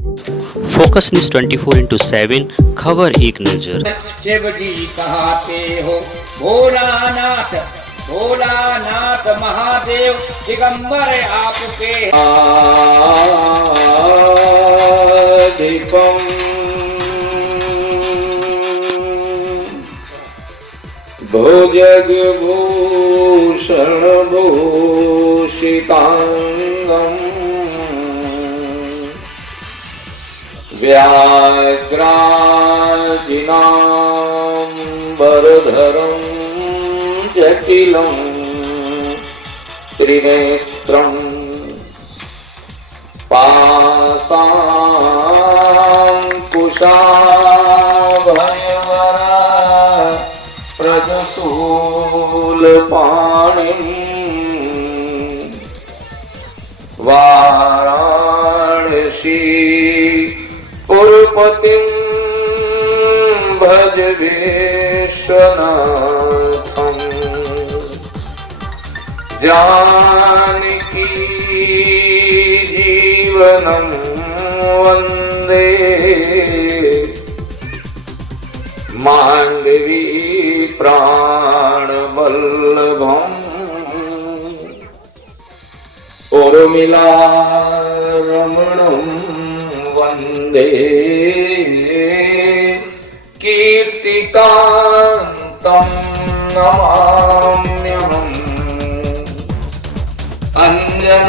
Focus news 24/7 खबर एक नजर। शिव जी कहाते हो भोलानाथ, भोलानाथ महादेव दिगंबर आपके दीपम भुजगभूषण भूषितांगम व्याघ्राजिनाम्बरधरं जटिलं त्रिनेत्रं पाशाङ्कुशाभयवरा प्रजशूलपाणिं वाराणसी पुरपतिं भज विश्वनाथं जानकी जीवनं वन्दे मांडवी प्राणवल्लभम् उर्मिला रमणं वन्दे कीर्तिकान्तं नमाम्यहम् अंजनानन्दनं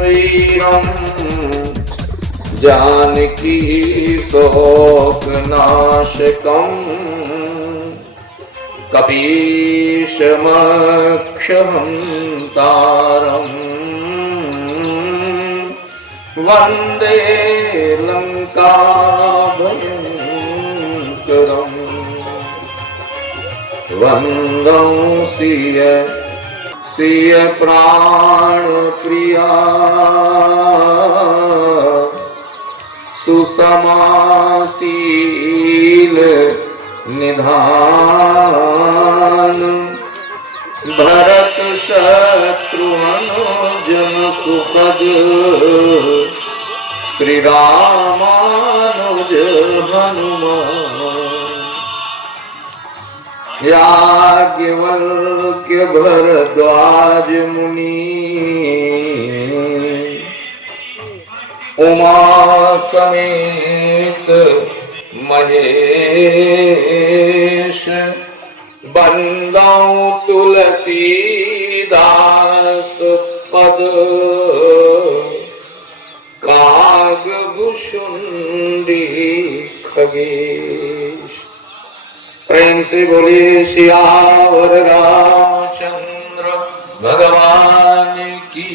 वीरं जानकी शोकनाशकम् कपीशमक्षहन्तारम् वन्दे लङ्काभयङ्करम् वन्दं सिय प्राणप्रिया सुसमासील निधान भरत शत्रुघ्न सुखद श्री रामानुज हनुमान याज्ञवल्क्य भरद्वाज मुनि उमा समेत महेश बंदौ तुलसीदास पद कागभूषुंडी खगेश। प्रेम से बोले सियावर रामचंद्र भगवान की,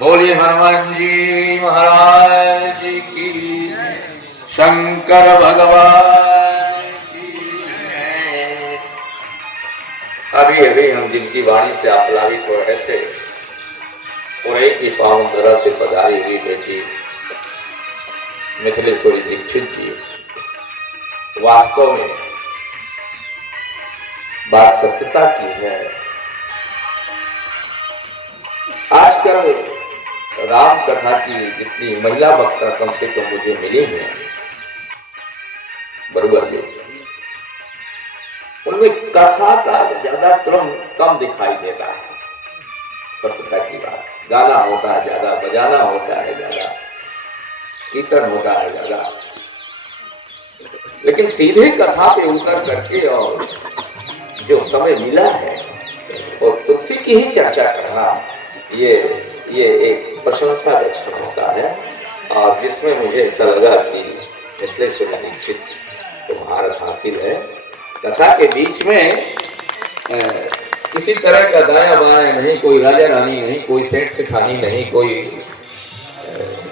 बोले हनुमान जी महाराज की, शंकर भगवान की। अभी अभी हम जिनकी वाणी से आप्लावित हो रहे थे और एक ही पावन धरा से पधारी हुई बेटी मिथिलेश्वरी दीक्षित जी, वास्तव में बात सत्यता की है। आजकल राम कथा की जितनी महिला वक्ता कम से कम मुझे मिली है, बरोबर जी, उनमें कथा का ज्यादा क्रम कम दिखाई देता है। सत्यता की बात, गाना होता है ज्यादा, बजाना होता है ज्यादा, कीर्तन होता है ज्यादा, लेकिन सीधे कथा पे उतर करके और जो समय मिला है और तुलसी की ही चर्चा करना, ये एक प्रशंसा लक्षण होता है। और जिसमें मुझे ऐसा लगा कि मिथिलेश्वरी दीक्षित को महारत हासिल है। कथा के बीच में किसी तरह का दाया बाया नहीं, कोई राजा रानी नहीं, कोई सेठ सेठानी नहीं, कोई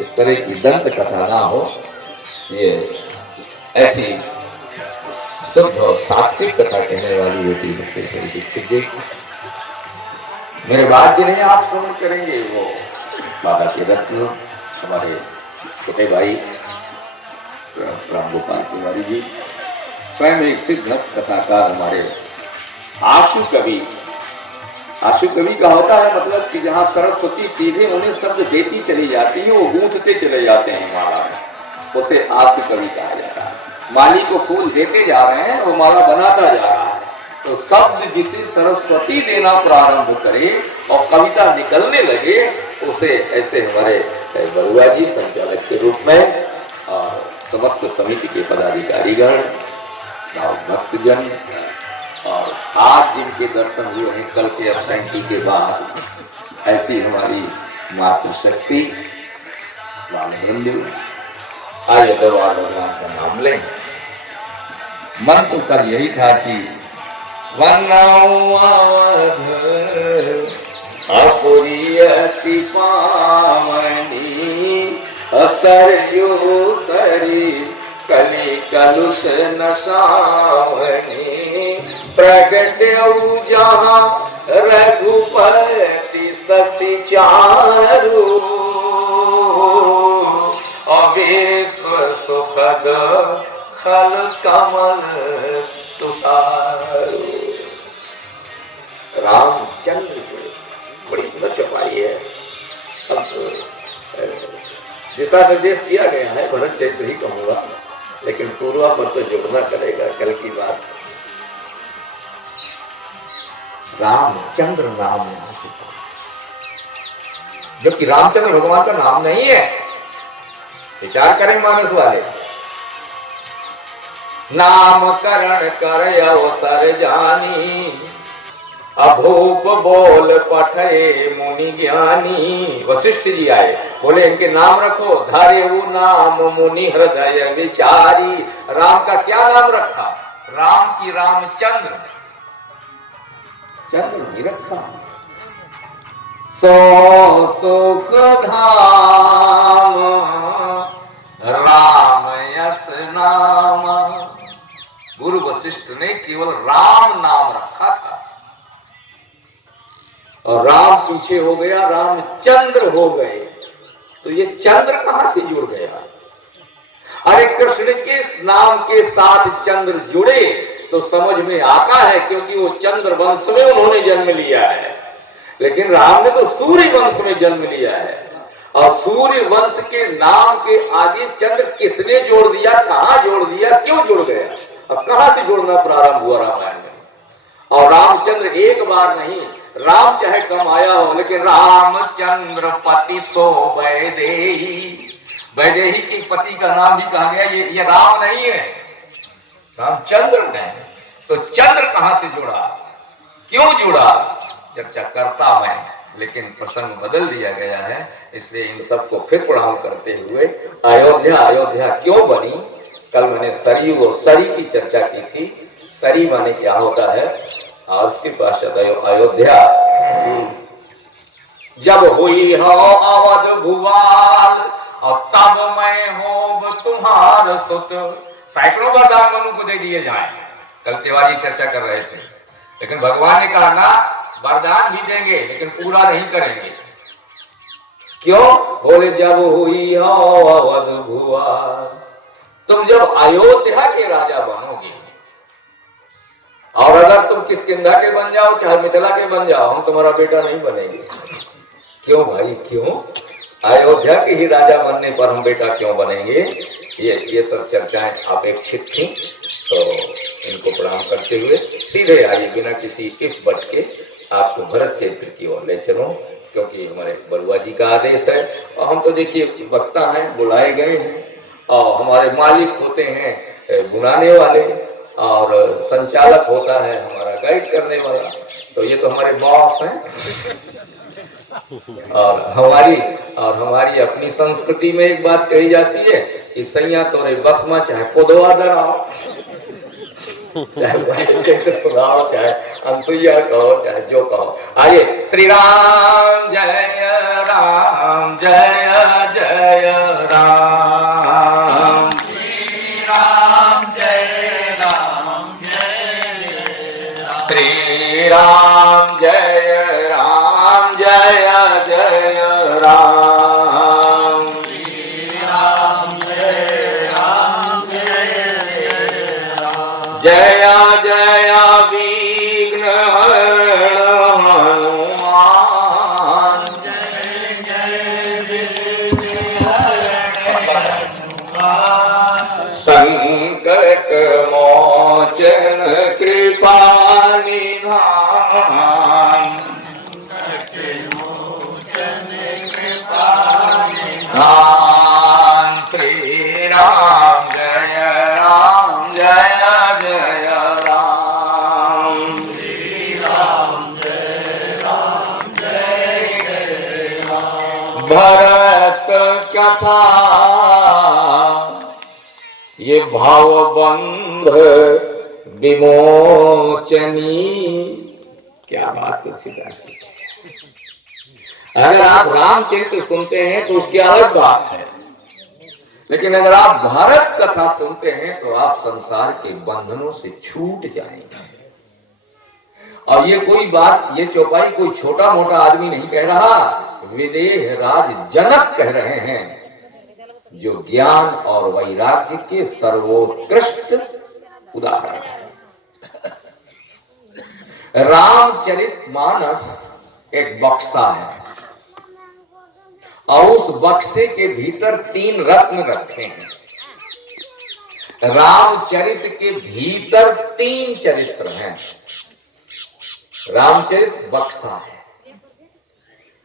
इस तरह की दंत कथा ना हो। ये ऐसी शुद्ध और सात्विक कथा कहने वाली बेटी मिथिलेश्वरी दीक्षित जी। मेरे बाद जिन्हें आप श्रवण करेंगे वो बाबा के रत्न हमारे छोटे भाई राम गोपाल तिवारी जी, स्वयं एक सिद्धस्त कथाकार हमारे आशु कवि आशु कवि का होता है मतलब कि जहां सरस्वती सीधे उन्हें शब्द देती चली जाती है, वो गूंथते चले जाते हैं माला में, उसे आशु कवि कहा जाता है। माली को फूल देते जा रहे हैं, वो माला बनाता जा रहा है। तो शब्द जिसे सरस्वती देना प्रारंभ करे और कविता निकलने लगे, उसे ऐसे हमारे बरुआ जी संचालक के रूप में और समस्त समिति के पदाधिकारीगण, भक्तजन, और आज जिनके दर्शन हुए हैं कल के अब्सेंटी के बाद, ऐसी हमारी मातृशक्ति आइए दरबार भगवान का नाम लें। मन तो कल यही था कि अपुरी अति पावनी असरयु सरी कली कलुष नशावनी प्रगट जहाँ रघुपति शशि चारु अविश्व सुखद खल कमल तुषारु। रामचंद्र बड़ी सुंदर चौपाई है। अब दिशा निर्देश दिया गया है, भरत चरित्र ही कहूंगा, लेकिन पूर्वा पर तो जुड़ना करेगा कल की बात। रामचंद्र नाम यहां से, जबकि रामचंद्र भगवान का नाम नहीं है। विचार करें मानस वाले, नामकरण कर अवसर जानी अभूप बोल पठे मुनि ज्ञानी। वशिष्ठ जी आए, बोले इनके नाम रखो, धारे वो नाम मुनि हृदय विचारी। राम का क्या नाम रखा? राम की रामचंद्र, चंद्र नहीं रखा। सो सुख धाम राम यस नाम। गुरु वशिष्ठ ने केवल राम नाम रखा था, और राम पीछे हो गया, रामचंद्र हो गए। तो ये चंद्र कहां से जुड़ गया? अरे कृष्ण के नाम के साथ चंद्र जुड़े तो समझ में आता है, क्योंकि वो चंद्र वंश में उन्होंने जन्म लिया है। लेकिन राम ने तो सूर्य वंश में जन्म लिया है, और सूर्य वंश के नाम के आगे चंद्र किसने जोड़ दिया, कहां जोड़ दिया, क्यों जुड़ गया, अब कहां से जुड़ना प्रारंभ हुआ रामायण में? और रामचंद्र एक बार नहीं, राम चाहे कम आया हो, लेकिन रामचंद्र पति सो वैदेही। वैदेही की पति का नाम भी कहा गया, ये राम नहीं है, रामचंद्र है। तो चंद्र कहां से जुड़ा, क्यों जुड़ा, चर्चा करता मैं, लेकिन प्रसंग बदल दिया गया है। इसलिए इन सबको फिर प्रणाम करते हुए अयोध्या, अयोध्या क्यों बनी? कल मैंने सरी व सरी की चर्चा की थी। सरी माने क्या होता है, और उसके पश्चात अयोध्या। जब हुई हो अवध भुवाल और तब मैं हो तुम्हार सुत। सैकड़ों वरदान मनु को दे दिए जाए, कल तिवारी चर्चा कर रहे थे, लेकिन भगवान ने कहा ना, वरदान भी देंगे लेकिन पूरा नहीं करेंगे। क्यों? बोले जब हुई हो अवध भुवाल, तुम जब अयोध्या के राजा बनोगे, और अगर तुम किष्किंधा के बन जाओ चाहे मिथिला के बन जाओ, हम तुम्हारा बेटा नहीं बनेंगे। क्यों भाई, क्यों? अयोध्या के ही राजा बनने पर हम बेटा क्यों बनेंगे? ये सब चर्चाएं अपेक्षित थी। तो इनको प्रणाम करते हुए सीधे आइए, बिना किसी इफ बट के आपको भरत चरित्र की ओर ले चलो, क्योंकि हमारे बरुआ जी का आदेश है। और हम तो देखिए वक्ता हैं, बुलाए गए हैं, और हमारे मालिक होते हैं बुलाने वाले, और संचालक होता है हमारा गाइड करने वाला। तो ये तो हमारे बॉस हैं। और हमारी अपनी संस्कृति में एक बात कही जाती है कि सैया तोरे बस में चाहे पुदवा डराओ, चाहे चैत्र सुनाओ, चाहे अनसुईया कहो, चाहे जो कहो। आइए, श्री राम जय राम, जय जय राम, श्री राम जय राम, जय राम, श्री राम जय राम, जय जय राम, श्री राम जय राम, जय राम, जय जय विघ्न हरण मोचन कृपा निधान, धान श्री राम जय जय राम, श्री राम जय राम। भरत कथा ये भावबंध विमोचनी, क्या बात तुलसीदास जी। अगर आप रामचरित्र सुनते हैं तो उसकी अलग बात है, लेकिन अगर आप भारत कथा सुनते हैं तो आप संसार के बंधनों से छूट जाएंगे। और ये कोई बात, ये चौपाई कोई छोटा मोटा आदमी नहीं कह रहा, विदेह राज जनक कह रहे हैं, जो ज्ञान और वैराग्य के सर्वोत्कृष्ट उदाहरण है। रामचरितमानस एक बक्सा है और उस बक्से के भीतर 3 रत्न रखे हैं। रामचरित के भीतर 3 चरित्र हैं। रामचरित बक्सा है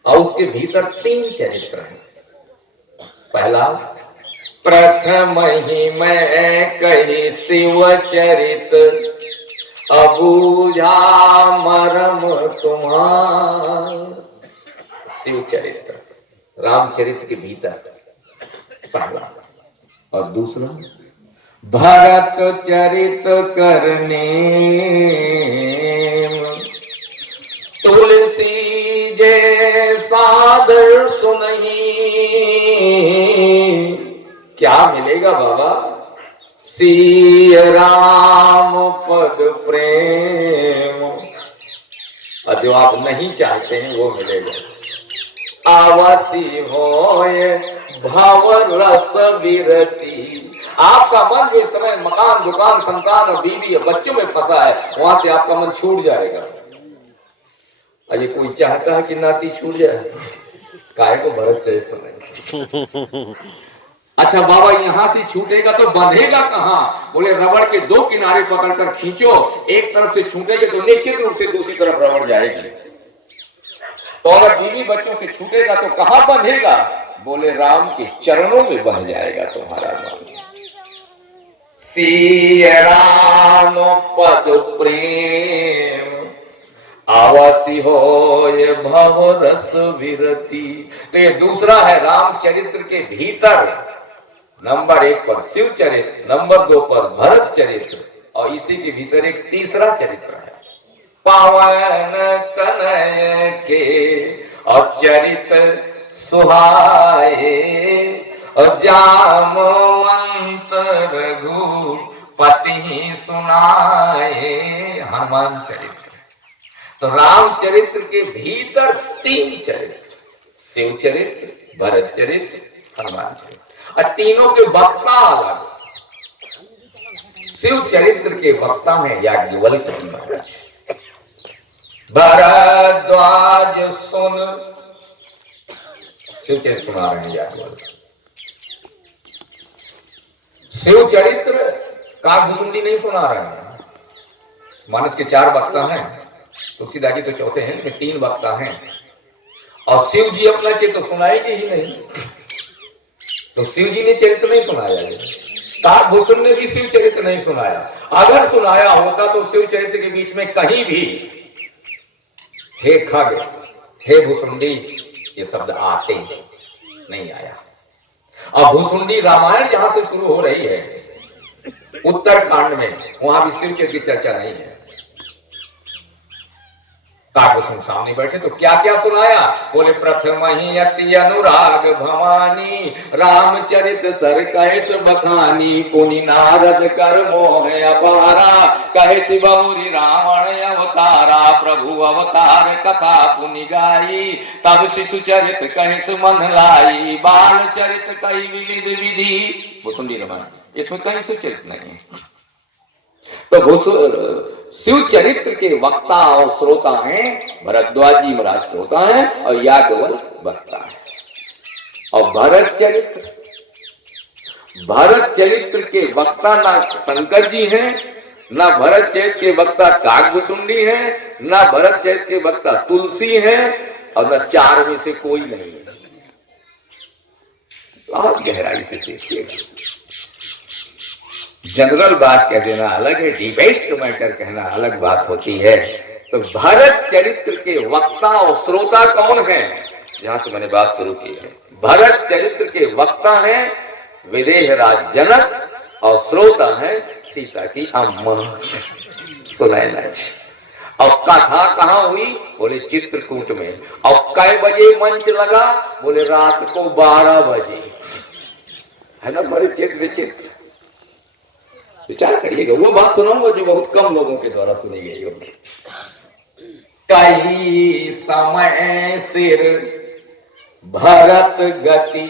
और उसके भीतर 3 चरित्र हैं। पहला, प्रथम ही मैं कही शिव चरित, अबूझा मरम तुम्हार। शिव चरित्र रामचरित्र के भीतर पहला। और दूसरा, भरत चरित करने तुलसी जे सादर सुनही। क्या मिलेगा बाबा? सिय राम पद प्रेम, और जो आप नहीं चाहते हैं वो मिलेगा। आवासी होय भव रस विरति। आपका मन जो इस समय मकान, दुकान, संतान और बीवी और बच्चों में फंसा है, वहां से आपका मन छूट जाएगा। अरे कोई चाहता है कि नाती छूट जाए? काहे को भरत चरित सुनेंगे। अच्छा बाबा, यहां से छूटेगा तो बंधेगा कहां? बोले रबड़ के 2 किनारे पकड़कर खींचो, एक तरफ से छूटेगा तो निश्चित रूप से दूसरी तरफ रबड़ जाएगी। तो अगर बीवी बच्चों से छूटेगा तो कहां बंधेगा? बोले राम के चरणों में बंध जाएगा तुम्हारा मन। सिय राम पद प्रेम, आवासी होय भव रस विरति। तो ये दूसरा है रामचरित्र के भीतर। नंबर 1 पर शिव चरित्र, नंबर 2 पर भरत चरित्र, और इसी के भीतर एक तीसरा चरित्र है, पावन तनय के अचरित सुहाए, जामवंत रघुपति सुनाए। हनुमान चरित्र। तो रामचरित्र के भीतर 3 चरित्र, शिव चरित्र, भरत चरित्र, हनुमान चरित्र, और तीनों के वक्ता अलग। शिव चरित्र के वक्ता हैं याज्ञवल्क्य जी महाराज। भरद्वाज सुन, शिव चरित्र सुना रहे हैं याज्ञवल्क्य। शिव चरित्र काकभूषुंडी नहीं सुना रहे हैं। मानस के 4 वक्ता हैं, तुलसीदास जी तो चौथे हैं, लेकिन 3 वक्ता हैं। और शिव जी अपना चरित्र सुनाएंगे ही नहीं, तो शिव जी ने चरित्र नहीं सुनाया। काकभूषुंड ने भी शिव चरित्र नहीं सुनाया। अगर सुनाया होता तो शिव चरित्र के बीच में कहीं भी हे खग, हे भूसुंडी ये शब्द आते नहीं आया। अब भूसुंडी रामायण जहां से शुरू हो रही है, उत्तरकांड में, वहां भी शिव चरित्र की चर्चा नहीं है। काकभूषुंड सामने बैठे तो क्या क्या सुनाया? बोले प्रथम ही अति अनुराग भवानी, रामचरित सर कैस बखानी, पुनि नारद कर मोह अपारा, कहे शिव मुनि रावण अवतारा, प्रभु अवतार कथा पुनि गाई, तब शिशु चरित कहिस मन लाई, बाल चरित कही विविध विधि। भूसुंडी रामायण, इसमें कहीं शिव चरित्र नहीं है। तो शिव चरित्र के वक्ता और श्रोता हैं भरद्वाज जी महाराज, श्रोता हैं, और याज्ञवल्क्य वक्ता है। और भरत चरित्र भरत चरित्र के वक्ता ना शंकर जी हैं, ना भरत चरित्र के वक्ता काकभूषुंडी है, ना भरत चरित्र के वक्ता तुलसी है, और न चार में से कोई नहीं है। बहुत गहराई से देखिएगा। जनरल बात कह देना अलग है, डिबेस्ट मैटर कहना अलग बात होती है। तो भरत चरित्र के वक्ता और श्रोता कौन है? जहां से मैंने बात शुरू की है, भरत चरित्र के वक्ता है विदेह राज जनक और श्रोता है सीता की अम्मा सुनैना जी। और कथा कहां हुई? बोले चित्रकूट में। और कै बजे मंच लगा? बोले रात को 12 बजे। है ना बड़े चित्र विचित्र। विचार करिएगा, वो बात सुनाऊंगा जो बहुत कम लोगों के द्वारा सुनी गई होगी। कई समय सिर भरत गति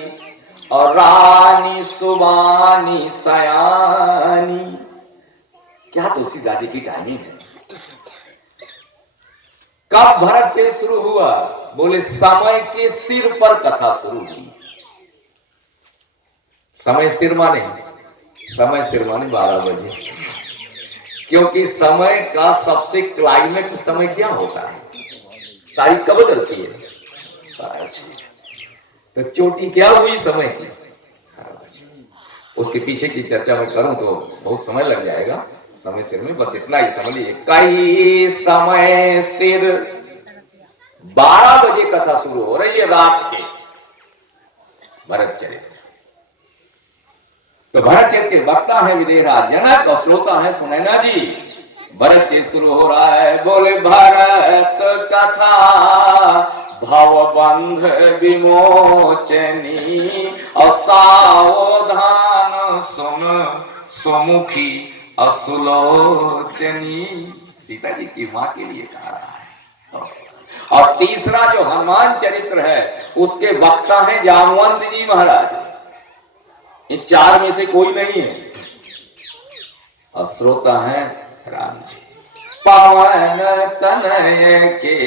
और रानी सुबानी सयानी। क्या तुलसीदास जी की टाइमिंग है? कब भरत चरित्र शुरू हुआ? बोले समय के सिर पर कथा शुरू हुई। समय सिर माने 12 बजे, क्योंकि समय का सबसे क्लाइमेक्स समय क्या होता है? तारीख कब बदलती है? 12 बजे। तो चोटी क्या हुई समय की? 12 बजे। उसके पीछे की चर्चा मैं करूं तो बहुत समय लग जाएगा। समय सिर में बस इतना ही समझ लीजिए, कई समय सिर 12 बजे कथा शुरू हो रही है रात के भरत चरित्र। तो भरत चरित्र के वक्ता है विदेहराज जनक और श्रोता है सुनैना जी। भरत चरित्र शुरू हो रहा है। बोले भरत कथा भवबंध विमोचनी और सावधान सुन सुमुखी असुलोचनी। सीता जी की मां के लिए कहा रहा है। और तीसरा जो हनुमान चरित्र है उसके वक्ता है जामवंत जी महाराज। इन चार में से कोई नहीं है। और श्रोता है राम जी। पवन तनय के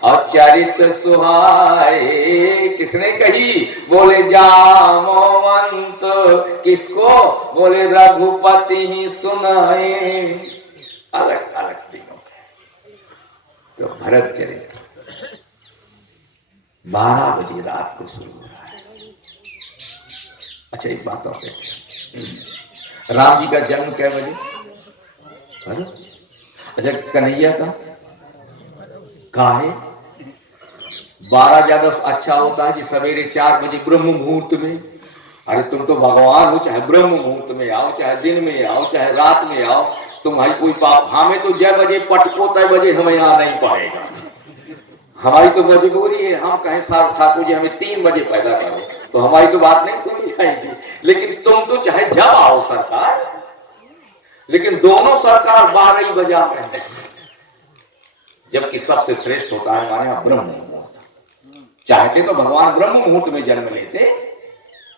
और चरित सुहाए। किसने कही? बोले जामवंत। किसको? बोले रघुपति ही सुनाए। अलग अलग दिनों के। तो भरत चरित्र 12 बजे रात को शुरू हो रहा है। अच्छा एक बात और देखते, राम जी का जन्म क्या बजे? अच्छा कन्हैया का काहे? 12 ज्यादा अच्छा होता है कि सवेरे 4 बजे ब्रह्म मुहूर्त में। अरे तुम तो भगवान हो, चाहे ब्रह्म मुहूर्त में आओ, चाहे दिन में आओ, चाहे रात में आओ, तुम्हारी कोई पाप। हमें तो जय बजे पटको तय बजे हमें यहाँ नहीं पड़ेगा। हमारी तो मजबूरी है। हम कहें साहब ठाकुर जी हमें 3 बजे पैदा करो, तो हमारी तो बात नहीं सुनी जाएगी। लेकिन तुम तो चाहे जब आओ सरकार, लेकिन दोनों सरकार 12 ही बजा रहे हैं। जबकि सबसे श्रेष्ठ होता है हमारे यहाँ ब्रह्म मुहूर्त। चाहते तो भगवान ब्रह्म मुहूर्त में जन्म लेते,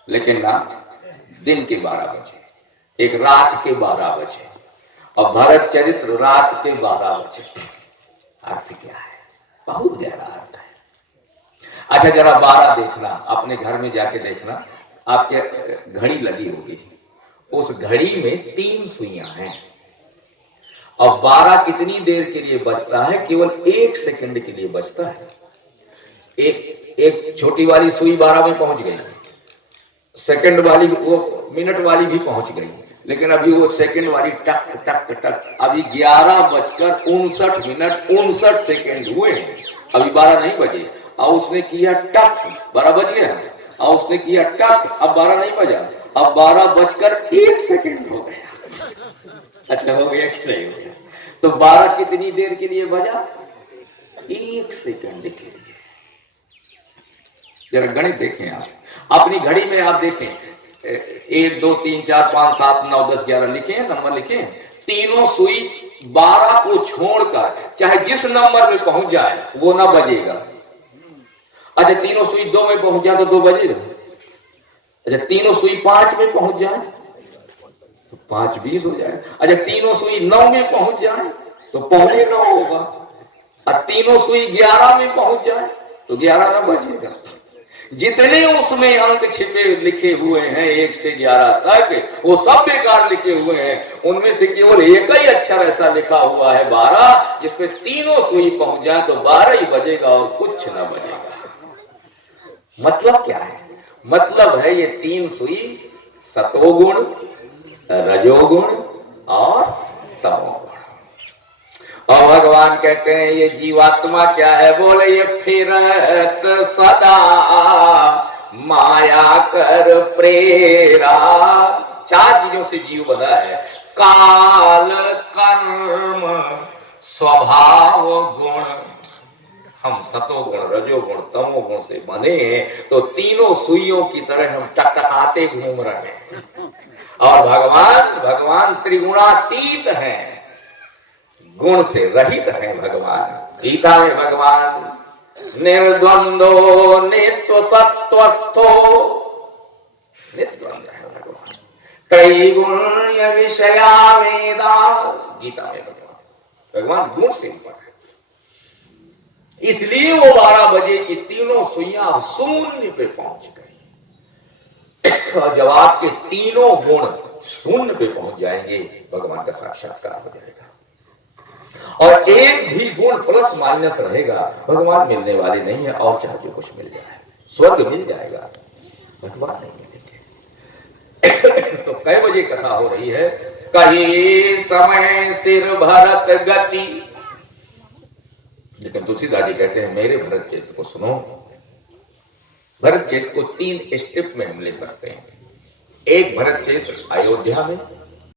लेकिन ना दिन के 12 बजे, एक रात के 12 बजे। और भरत चरित्र रात के 12 बजे। अर्थ क्या है? बहुत गहरा अर्थ है। अच्छा जरा 12 देखना, अपने घर में जाके देखना, आपके घड़ी लगी होगी, उस घड़ी में 3 सुइयां हैं। और 12 कितनी देर के लिए बचता है? केवल 1 सेकंड के लिए बचता है। एक छोटी वाली सुई 12 में पहुंच गई, सेकंड वाली वो मिनट वाली भी पहुंच गई, लेकिन अभी वो सेकंड वाली टक टक टक। अभी 11:59 हुए, अभी 12 नहीं बजे। और उसने किया टक, 12 बज गया। और उसने किया टक, अब 12 नहीं बजा, अब 12:01 हो गया। अच्छा हो गया कि नहीं हो गया? तो 12 कितनी देर के लिए बजा? 1 सेकंड के लिए। जरा गणित देखें आप अपनी घड़ी में, आप देखें 1 2 3 4 5 7 9 10 11 लिखे, नंबर लिखे। तीनों सुई 12 को छोड़कर चाहे जिस नंबर में पहुंच जाए वो ना बजेगा। अच्छा तीनों सुई 2 में पहुंच जाए तो 2 बजेगा। अच्छा तीनों सुई 5 में पहुंच जाए तो 5:20 हो जाए। अच्छा तीनों सुई 9 में पहुंच जाए तो 9:15 होगा। और तीनों सुई 11 में पहुंच जाए तो 11 ना बजेगा। जितने उसमें अंक छिपे लिखे हुए हैं 1 से 11 तक, वो सब बेकार लिखे हुए हैं। उनमें से केवल एक ही अक्षर ऐसा लिखा हुआ है 12, जिसपे तीनों सुई पहुंच जाए तो 12 ही बजेगा और कुछ ना बजेगा। मतलब क्या है? मतलब है ये 3 सुई सतोगुण, रजोगुण और तमोगुण। और भगवान कहते हैं ये जीवात्मा क्या है? बोले ये फिरत सदा माया कर प्रेरा। 4 चीजों से जीव बना है, काल, कर्म, स्वभाव, गुण। हम सतोगुण, रजोगुण, तमोगुण से बने हैं, तो तीनों सुइयों की तरह हम टकटकाते घूम रहे हैं। और भगवान त्रिगुणातीत हैं, गुण से रहित है भगवान। गीता में भगवान निर्द्वंदो नित्य सत्वस्थो, निर्द्वंद है भगवान। त्रैगुण्य विषया वेदा, गीता में भगवान गुण से ऊपर है। इसलिए वो 12 बजे की तीनों सुइयां शून्य पे पहुंच गई। और जब आपके तीनों गुण शून्य पे पहुंच जाएंगे, भगवान का साक्षात्कार हो जाएगा। और एक भी गुण प्लस माइनस रहेगा, भगवान मिलने वाले नहीं है। और चाहे जो कुछ मिल जाए, स्वर्ग मिल जाएगा, भगवान नहीं मिलेंगे। तो कई बजे कथा हो रही है? कहीं समय सिर भरत गति। लेकिन तुलसीदास जी कहते हैं मेरे भरत चेत को सुनो। भरत चेत को 3 स्टेप में हम ले सकते हैं। एक भरत चेत अयोध्या में,